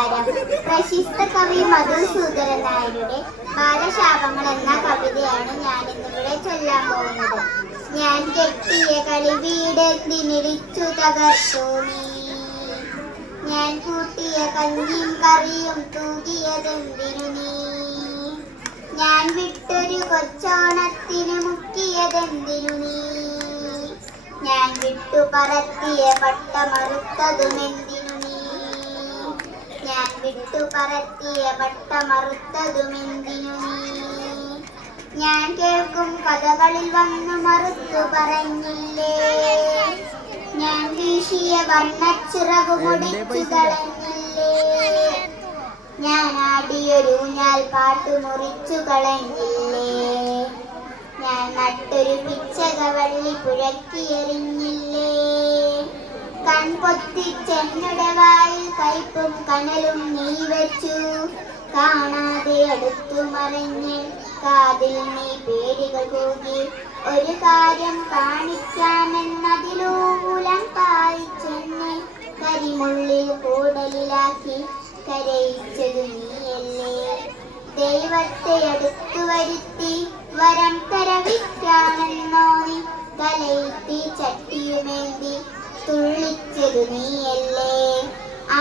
നമസ്കാരം. പ്രശസ്ത കവി മധുസൂദനൻ നായരുടെ ബാലശാപങ്ങൾ എന്ന കവിതയാണ് ഞാൻ ഇന്നിവിടെ ചൊല്ലാൻ പോകുന്നത്. ഞാൻ കെട്ടിയ കളിവീടെന്തിനിടിച്ചു തകർത്തു നീ, ഞാൻ കൂട്ടിയ കഞ്ഞിയും കറിയും തൂകിയതെന്തിനു നീ, ഞാൻ വിട്ടൊരു കൊച്ചോണത്തിന് മുക്കിയതെന്തിനു നീ, ഞാൻ വിട്ടു പറത്തിയ പട്ടമറുത്തതുമെന്തിനു നീ, ഞാൻ വിട്ടു പറത്തിയ പട്ടമറുത്തതുമെന്തിനു നീ, ഞാൻ കേൾക്കും കഥകളിൽ വന്നു മറുത്തു പറഞ്ഞില്ലേ, ഞാൻ വീശിയ വർണ്ണച്ചിറകു പൊടിച്ചു കളഞ്ഞില്ലേ, ഞാൻ ആടിയൊരു ഊഞ്ഞാൽ പാട്ടു മുറിച്ചു കളഞ്ഞില്ലേ, ഞാൻ നട്ടൊരു പിച്ചകവള്ളി പുഴക്കിയെറിഞ്ഞില്ലേ, കൺപൊത്തിച്ചെന്നുടെ വായിൽ കയ്പും കനലും നീ വെച്ചു, കാണാതെ അടുത്തു മറിഞ്ഞ് കാതിൽ നീ പേടികൾ കൂകി, ഒരു കാര്യം കാണിക്കാമെന്നതിലൂലം പായിച്ചെന്നെ കരിമുള്ളിൽ കൂടലിലാക്കി കരയിച്ചതു നീയല്ലേ, ദൈവത്തെ അടുത്തു വരുത്തി വരം തരവിക്കാമെന്നോ നീ തലയിത്തി ചട്ടിയുമേന്തി തുള്ളിച്ചതു നീയല്ലേ,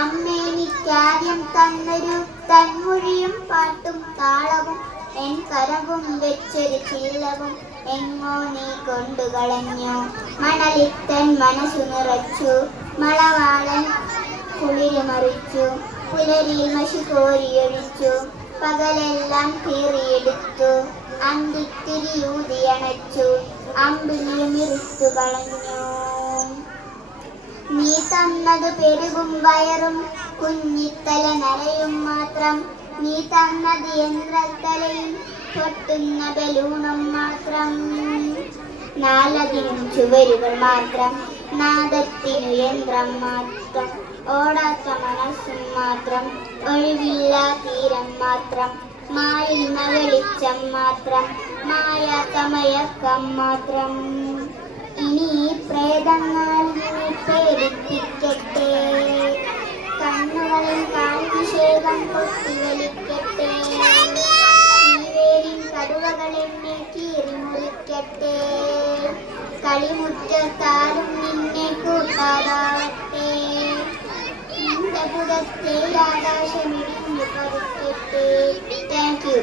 അമ്മേനിക്കാദ്യം തന്നൊരു തന്മൊഴിയും പാട്ടും താളവും എൻ കരവും വെച്ചൊരു ചില്ലവും എങ്ങോ നീ കൊണ്ടുകളഞ്ഞു, മണലിത്തൻ മനസ്സു നിറച്ചു മളവാളൻ കുളിരുമറിച്ചു, പുലരിയിൽ മഷി കോരിയൊഴിച്ചു, പകലെല്ലാം കീറിയെടുത്തു, അന്തിത്തിരിയൂതിയണച്ചു, അമ്പിളിയുമിറുത്തു കളഞ്ഞു, നീ തന്നതു പെരുകും വയറും കുഞ്ഞിത്തല നരയും മാത്രം, നീ തന്നത് യന്ത്രത്തലയും പൊട്ടുന്ന ബലൂണും മാത്രം, നാലതിനും ചുവരുകൾ മാത്രം, നാദത്തിനു യന്ത്രം മാത്രം, ഓടാത്ത മനസ്സും മാത്രം, ഒഴിവില്ലാ തീരം മാത്രം, മായുന്ന വെളിച്ചം മാത്രം, മായാത്ത മയക്കം മാത്രം, ഇനി ഈ പ്രേതങ്ങൾ പേടിപ്പിക്കട്ടെ, കണ്ണുകളിൽ കാൽവിഷേകം കൊത്തിവലിക്കട്ടെ, ഈവേരിൻ കടുവകളെന്നെ കീറിമുറിക്കട്ടെ, കളിമുറ്റത്താരും നിന്നെ കൂട്ടാതാവട്ടെ, നിന്റെ പുറത്തെ ആകാശമിടിഞ്ഞു പറിക്കട്ടെ. Thank you.